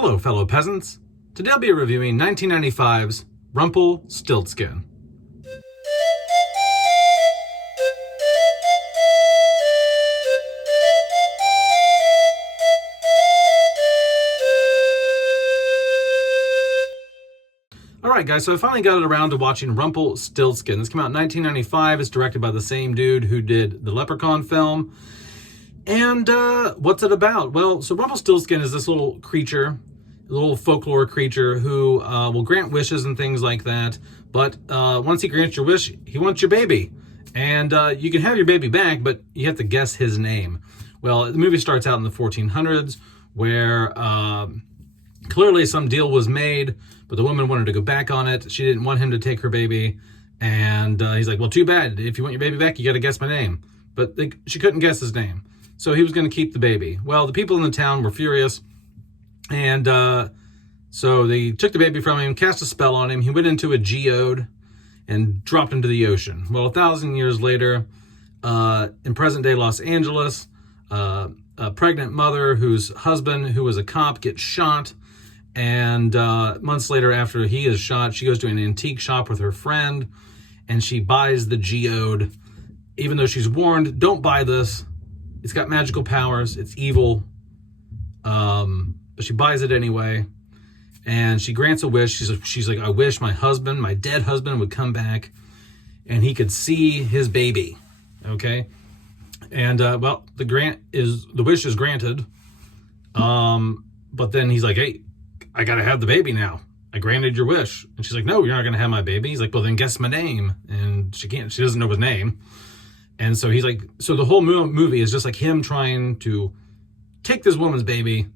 Hello, fellow peasants. Today I'll be reviewing 1995's Rumpelstiltskin. Alright guys, so I finally got around to watching Rumpelstiltskin. This came out in 1995. It's directed by the same dude who did the Leprechaun film. And what's it about? Well, so Rumpelstiltskin is this little creature, a little folklore creature who will grant wishes and things like that. But once he grants your wish, he wants your baby. And you can have your baby back, but you have to guess his name. Well, the movie starts out in the 1400s where clearly some deal was made, but the woman wanted to go back on it. She didn't want him to take her baby. And he's like, well, too bad. If you want your baby back, you got to guess my name. But she couldn't guess his name. So he was going to keep the baby. Well, the people in the town were furious. And so they took the baby from him, cast a spell on him. He went into a geode and dropped into the ocean. Well, 1,000 years later, in present-day Los Angeles, a pregnant mother whose husband, who was a cop, gets shot. And months later, after he is shot, she goes to an antique shop with her friend, and she buys the geode, even though she's warned, don't buy this. It's got magical powers. It's evil. But she buys it anyway. And she grants a wish. She's like, I wish my husband, my dead husband, would come back and he could see his baby. Okay? And, well, the wish is granted. But then he's like, hey, I gotta have the baby now. I granted your wish. And she's like, no, you're not gonna have my baby. He's like, well, then guess my name. And she doesn't know his name. And so he's like, so the whole movie is just like him trying to take this woman's baby,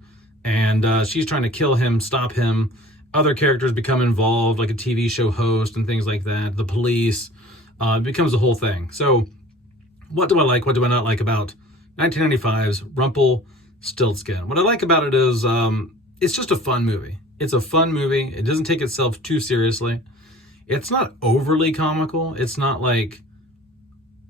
and she's trying to kill him, stop him. Other characters become involved, like a TV show host and things like that. The police. It becomes the whole thing. So what do I like? What do I not like about 1995's Rumpelstiltskin? What I like about it is it's just a fun movie. It's a fun movie. It doesn't take itself too seriously. It's not overly comical. It's not like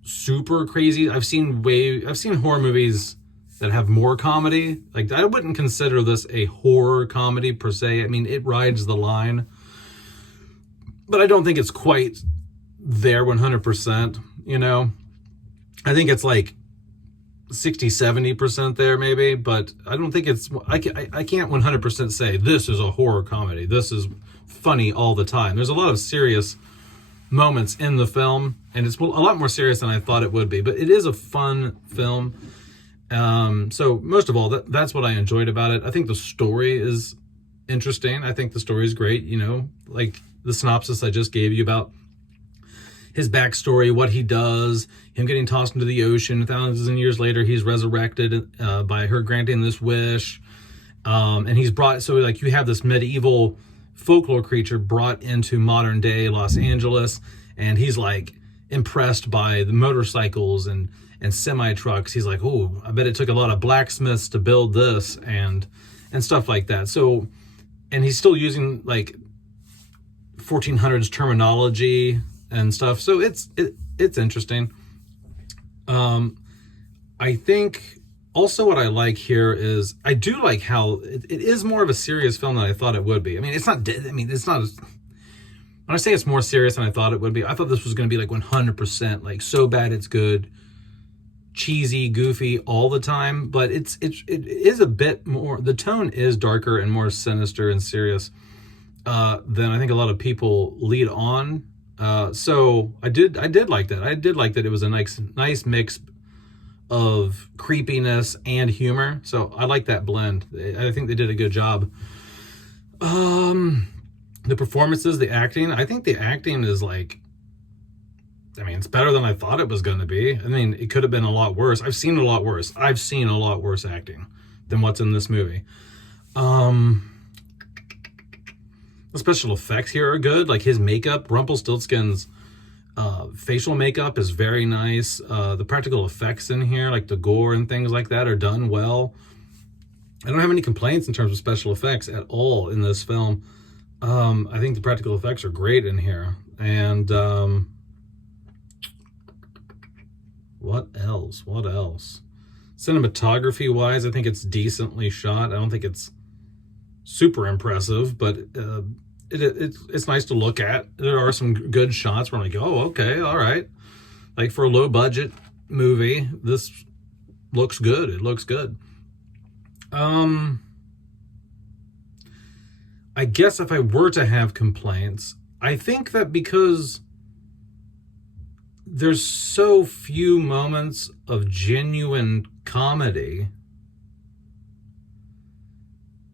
super crazy. I've seen horror movies that have more comedy. Like, I wouldn't consider this a horror comedy per se. I mean, it rides the line, but I don't think it's quite there 100%, you know? I think it's like 60-70% there maybe, but I don't think it's, I can't 100% say this is a horror comedy. This is funny all the time. There's a lot of serious moments in the film, and it's a lot more serious than I thought it would be, but it is a fun film. So most of all, that's what I enjoyed about it. I think the story is interesting. I think the story is great, you know, like the synopsis I just gave you about his backstory, what he does, him getting tossed into the ocean. 1,000 years later, he's resurrected by her granting this wish. And he's brought, so like you have this medieval folklore creature brought into modern day Los Angeles, and he's like impressed by the motorcycles and semi trucks. He's like, oh, I bet it took a lot of blacksmiths to build this and stuff like that. So, and he's still using like 1400s terminology and stuff. So it's interesting. I think also what I like here is I do like how it is more of a serious film than I thought it would be. I mean, it's not, when I say it's more serious than I thought it would be, I thought this was going to be like 100%, like so bad it's good, cheesy, goofy all the time. But it is a bit more, the tone is darker and more sinister and serious than I think a lot of people lead on. So I did like that. I did like that it was a nice mix of creepiness and humor. So I like that blend. I think they did a good job. The performances, the acting, I think the acting is like, I mean, it's better than I thought it was going to be. I mean, it could have been a lot worse. I've seen a lot worse acting than what's in this movie. The special effects here are good. Like his makeup, Rumpelstiltskin's facial makeup is very nice. The practical effects in here, like the gore and things like that, are done well. I don't have any complaints in terms of special effects at all in this film. I think the practical effects are great in here. And what else? Cinematography wise, I think it's decently shot. I don't think it's super impressive, but it's nice to look at. There are some good shots where I'm like, oh, okay, all right. Like for a low budget movie, this looks good. It looks good. I guess if I were to have complaints, I think that because there's so few moments of genuine comedy,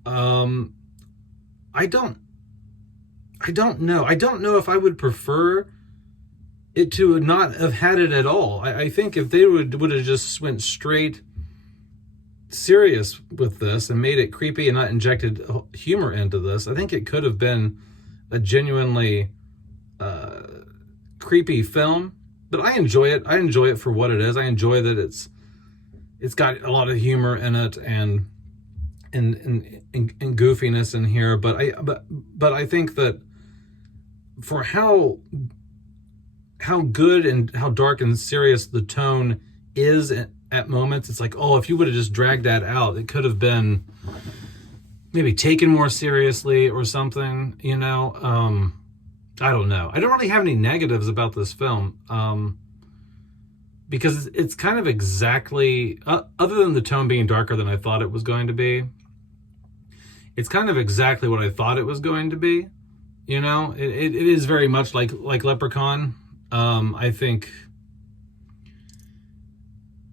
I don't know. I don't know if I would prefer it to not have had it at all. I think if they would have just went straight serious with this and made it creepy and not injected humor into this, I think it could have been a genuinely creepy film. But I enjoy it. I enjoy it for what it is. I enjoy that it's got a lot of humor in it and goofiness in here. But I think that for how good and how dark and serious the tone is at moments, it's like, oh, if you would have just dragged that out, it could have been maybe taken more seriously or something, you know? I don't know. I don't really have any negatives about this film, because it's kind of exactly, other than the tone being darker than I thought it was going to be, it's kind of exactly what I thought it was going to be. You know, it is very much like Leprechaun. I think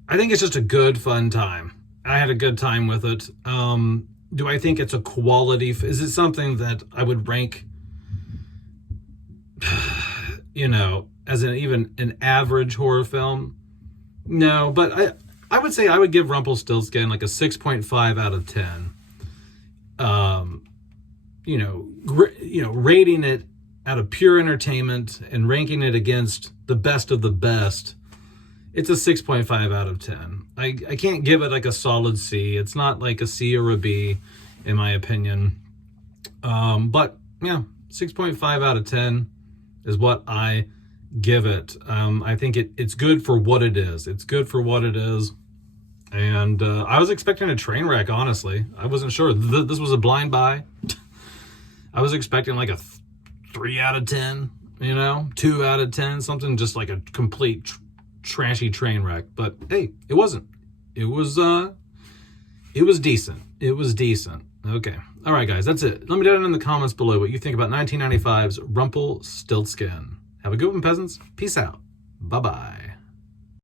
it's just a good, fun time. I had a good time with it. Do I think it's a quality? Is it something that I would rank, you know, as even an average horror film? No, but I would say I would give Rumpelstiltskin like a 6.5 out of 10. You know, rating it out of pure entertainment and ranking it against the best of the best, it's a 6.5 out of 10. I can't give it like a solid C. It's not like a C or a B, in my opinion. But yeah, 6.5 out of 10 is what I give it. I think it's good for what it is. It's good for what it is. And I was expecting a train wreck, honestly. I wasn't sure. This was a blind buy. I was expecting like a 3 out of 10, you know, 2 out of 10, something just like a complete trashy train wreck. But hey, it wasn't. It was decent. It was decent. Okay. All right, guys, that's it. Let me know in the comments below what you think about 1995's Rumpelstiltskin. Have a good one, peasants. Peace out. Bye-bye.